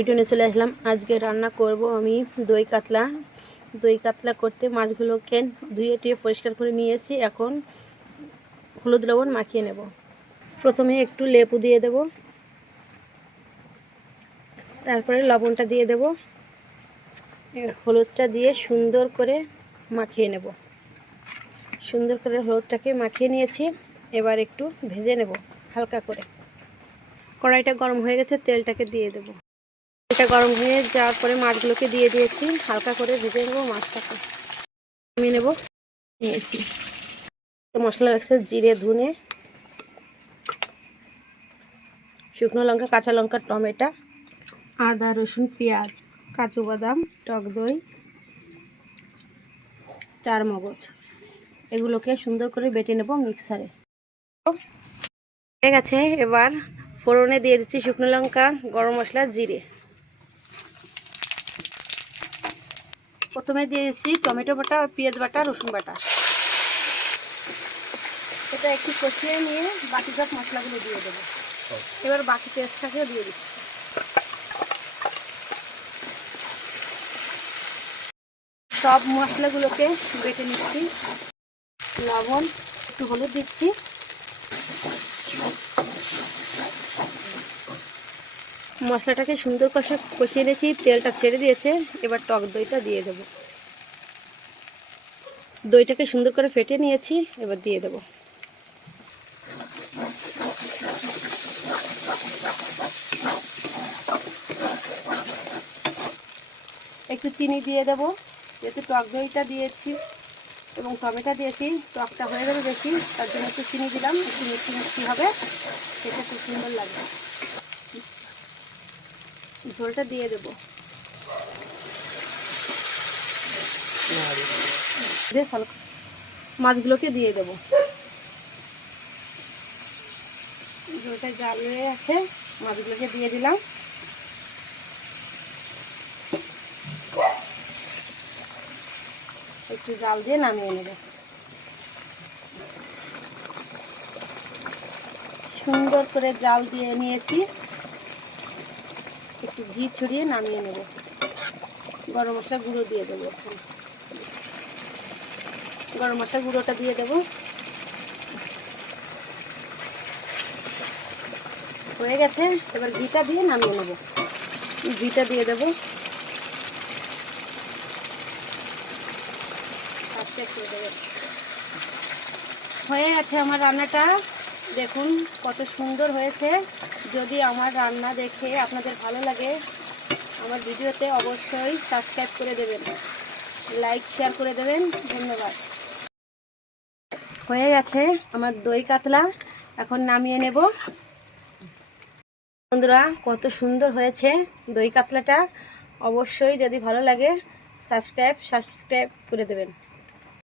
Video নিয়ে চলে আসলাম। আজকে রান্না করব আমি দই কাতলা। দই কাতলা করতে মাছগুলোকে ধুয়ে টুয়ে পরিষ্কার করে নিয়েছি। এখন হলুদ লবণ মাখিয়ে নেব। প্রথমে একটু লেবু দিয়ে দেব, তারপরে লবণটা দিয়ে দেব, হলুদটা দিয়ে সুন্দর করে মাখিয়ে নেব। সুন্দর করে হলুদটাকে মাখিয়ে নিয়েছি। এবার একটু ভেজে নেব হালকা করে। কড়াইটা গরম হয়ে গেছে, তেলটাকে দিয়ে দেব। এটা গরম হয়ে যাওয়ার পরে মাছগুলোকে দিয়ে দিয়েছি। হালকা করে ভেজে নেব মাছটাকে। আমি নেব নিয়েছি মশলা লাগছে জিরে, ধনে, শুকনো লঙ্কা, কাঁচা লঙ্কা, টমেটো, আদা, রসুন, পেঁয়াজ, কাজু বাদাম, টক দই, চার মগজ। এগুলোকে সুন্দর করে বেটে নেব মিক্সারে। হয়ে গেছে। এবার ফোড়নে দিয়ে দিচ্ছি শুকনো লঙ্কা, গরম মশলা, জিরে। প্রথমে দিয়ে দিচ্ছি টমেটো বাটা, পেঁয়াজ বাটা, রসুন বাটা। এটা একটু কষিয়ে নিয়ে বাকি সব মশলাগুলো দিয়ে দেবো। এবার বাকি পেস্টটাকেও দিয়ে দিচ্ছি। সব মশলাগুলোকে বেটে নিচ্ছি। লবণ, একটু হলুদ দিচ্ছি। মশলাটাকে সুন্দর কষিয়ে নিয়েছি, তেলটা ছেড়ে দিয়েছে। এবার টক দইটা দিয়ে দেবো। দইটাকে সুন্দর করে ফেটে নিয়েছি, এবার দিয়ে দেবো। একটু চিনি দিয়ে দেবো, যেহেতু টক দইটা দিয়েছি এবং টমেটো দিয়েছি, টকটা হয়ে যাবে বেশি, তার জন্য একটু চিনি দিলাম। একটু মিষ্টি মিষ্টি হবে, সেটা খুব সুন্দর লাগবে। ঝোলটা দিয়ে দেবো। মাছগুলোকে দিয়ে দেবো। ঝোলটা জাল হয়ে আছে, মাছগুলোকে দিয়ে দিলাম। একটু জাল দিয়ে নামিয়ে নেব। সুন্দর করে জাল দিয়ে নিয়েছি। একটু ঘি ছড়িয়ে নামিয়ে নেব। গরম মশলা গুঁড়ো দিয়ে দেবো। এখন গরম মশলা গুঁড়োটা দিয়ে দেবো। হয়ে গেছে। এবার ঘিটা দিয়ে নামিয়ে নেব। ঘিটা দিয়ে দেবো। হয়ে গেছে আমার রান্নাটা। দেখুন কত সুন্দর হয়েছে। যদি আমার রান্না দেখে আপনাদের ভালো লাগে, আমার ভিডিওতে অবশ্যই সাবস্ক্রাইব করে দেবেন, লাইক শেয়ার করে দেবেন। ধন্যবাদ। হয়ে গেছে আমার দই কাতলা। এখন নামিয়ে নেব। বন্ধুরা, কত সুন্দর হয়েছে দই কাতলাটা। অবশ্যই যদি ভালো লাগে সাবস্ক্রাইব করে দেবেন।